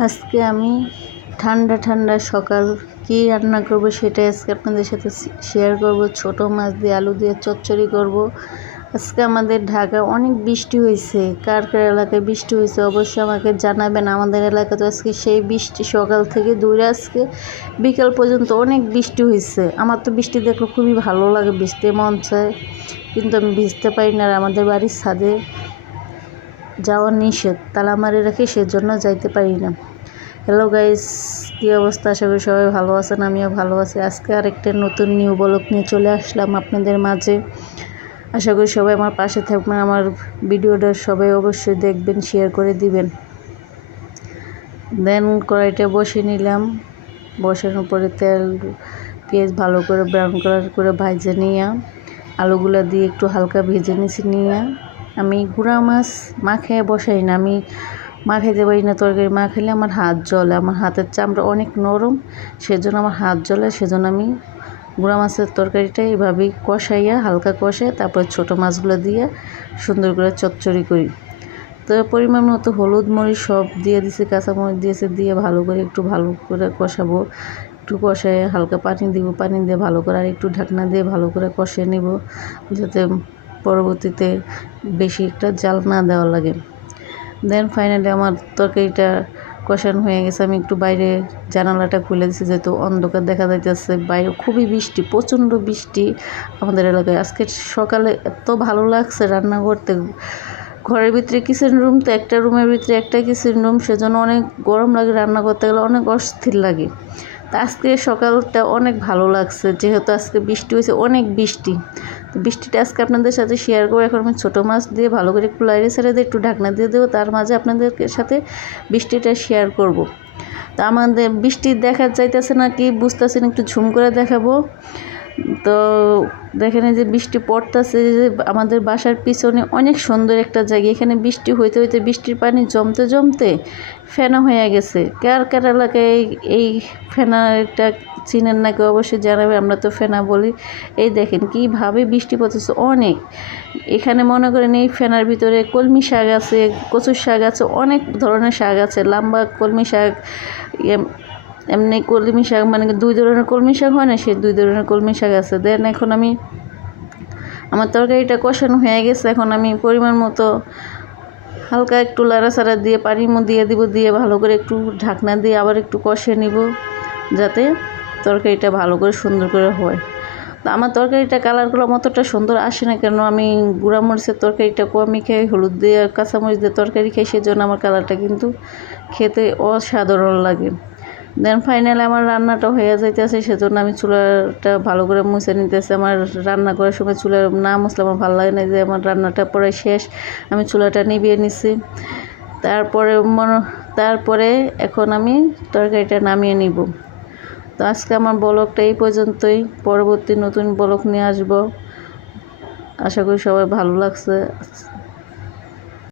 আজকে আমি ঠান্ডা ঠান্ডা সকাল কি রান্না করব সেটাই আজকে আপনাদের সাথে শেয়ার করব। ছোট মাছ দিয়ে আলু দিয়ে চচ্চড়ি করব। আজকে আমাদের ঢাকায় অনেক বৃষ্টি হয়েছে। কার কার এলাকায় বৃষ্টি হয়েছে অবশ্যই আমাকে জানাবেন। আমাদের এলাকায় তো আজকে সেই বৃষ্টি সকাল থেকে দূরে আজকে বিকাল পর্যন্ত অনেক বৃষ্টি হয়েছে। আমার তো বৃষ্টি দেখলে খুবই ভালো লাগে, ভিজতে মন চায়, কিন্তু আমি ভিজতে পারি না। আর আমাদের বাড়ির ছাদে যাওয়া নিষেধ, তালা মারে রাখি, সেজন্য যাইতে পারি না। হ্যালো গাইস, কী অবস্থা? আশা করি সবাই ভালো আছেন, আমিও ভালো আছি। আজকে আরেকটা নতুন নিউ ব্লগ নিয়ে চলে আসলাম আপনাদের মাঝে। আশা করি সবাই আমার পাশে থাকবেন, আমার ভিডিওটা সবাই অবশ্যই দেখবেন, শেয়ার করে দিবেন। দেন কড়াইটা বসে নিলাম, বসানোর পরে তেল পেঁয়াজ ভালো করে ব্রাউন কালার করে ভাজে নিয়ে আলুগুলো দিয়ে একটু হালকা ভেজে নিয়ে আমি গুঁড়া মাছ মাখিয়ে বসাই না। আমি মাখাইতে পারি না তরকারি, মাখাইলে আমার হাত জ্বলে, আমার হাতের চামড়া অনেক নরম, সেজন্য আমার হাত জ্বলে। সেজন্য আমি গুঁড়া মাছের তরকারিটা এইভাবেই কষাইয়া হালকা কষাই তারপর ছোটো মাছগুলো দিয়ে সুন্দর করে চচ্চড়ি করি। তো পরিমাণ মতো হলুদ মরিচ সব দিয়ে দিছি, কাঁচামরিচ দিয়েছে, দিয়ে ভালো করে একটু ভালো করে কষাবো। একটু কষায় হালকা পানি দিব, পানি দিয়ে ভালো করে আর একটু ঢাকনা দিয়ে ভালো করে কষিয়ে নিব, যাতে পরবর্তীতে বেশি একটা জাল না দেওয়া লাগে। দেন ফাইনালি আমার তরকারিটা কষানো হয়ে গেছে। আমি একটু বাইরে জানালাটা খুলে দিয়েছি, যেহেতু অন্ধকার দেখা যাইতেছে। বাইরে খুবই বৃষ্টি, প্রচণ্ড বৃষ্টি আমাদের এলাকায়। আজকে সকালে এত ভালো লাগছে রান্না করতে। ঘরের ভিতরে কিচেন রুম, তো একটা রুমের ভিতরে একটা কিচেন রুম, সেজন্য অনেক গরম লাগে, রান্না করতে গেলে অনেক অস্থির লাগে। তা আজকে সকালটা অনেক ভালো লাগছে, যেহেতু আজকে বৃষ্টি হয়েছে, অনেক বৃষ্টি। তো বৃষ্টিটা আজকে আপনাদের সাথে শেয়ার করবো। এখন আমি ছোটো মাছ দিয়ে ভালো করে একটু লাইড়ে ছেড়ে দিয়ে একটু ঢাকনা দিয়ে দেবো, তার মাঝে আপনাদের সাথে বৃষ্টিটা শেয়ার করব। তা আমাদের বৃষ্টি দেখা যাইতেছে না কি বুঝতেছি না, একটু ঝুম করে দেখাবো। তো দেখেন যে বৃষ্টি পড়তেছে, যে আমাদের বাসার পিছনে অনেক সুন্দর একটা জায়গা, এখানে বৃষ্টি হইতে হইতে বৃষ্টির পানি জমতে জমতে ফেনা হয়ে গেছে। কার কার এলাকায় এই ফেনাটা চিনেন নাকি অবশ্যই জানাবে, আমরা তো ফেনা বলি। এই দেখেন কীভাবে বৃষ্টি পড়তেছে অনেক। এখানে মনে করেন এই ফেনার ভিতরে কলমি শাক আছে, কচুর শাক আছে, অনেক ধরনের শাক আছে, লম্বা কলমি শাক, এমনি কলমি শাক, মানে 2 ধরনের কলমি শাক হয় না, সেই 2 ধরনের কলমি শাক আছে। দেন এখন আমি আমার তরকারিটা কষানো হয়ে গেছে। এখন আমি পরিমাণ মতো হালকা একটু লাড়াচাড়া দিয়ে পানি দিয়ে দিব, দিয়ে ভালো করে একটু ঢাকনা দিয়ে আবার একটু কষিয়ে নিব, যাতে তরকারিটা ভালো করে সুন্দর করে হয়। তো আমার তরকারিটা কালারগুলো অতটা সুন্দর আসে না, কেন আমি গুঁড়া মরিচের তরকারিটা কমই খাই, হলুদ দিয়ে আর কাঁচামরিচ দিয়ে তরকারি খাই, সেজন্য আমার কালারটা কিন্তু খেতে অসাধারণ লাগে। দেন ফাইনালি আমার রান্নাটা হয়ে যাইতেছে, সেজন্য আমি চুলাটা ভালো করে মুছে নিতেছি। আমার রান্না করার সময় চুলা না মুছলে আমার ভালো লাগে না, যে আমার রান্নাটা প্রায় শেষ, আমি চুলাটা নিভিয়ে নিছি। তারপরে এখন আমি তরকারিটা নামিয়ে নিব। তো আজকে আমার ব্লগটা এই পর্যন্তই, পরবর্তী নতুন ব্লগ নিয়ে আসবো। আশা করি সবাই ভালো লাগছে।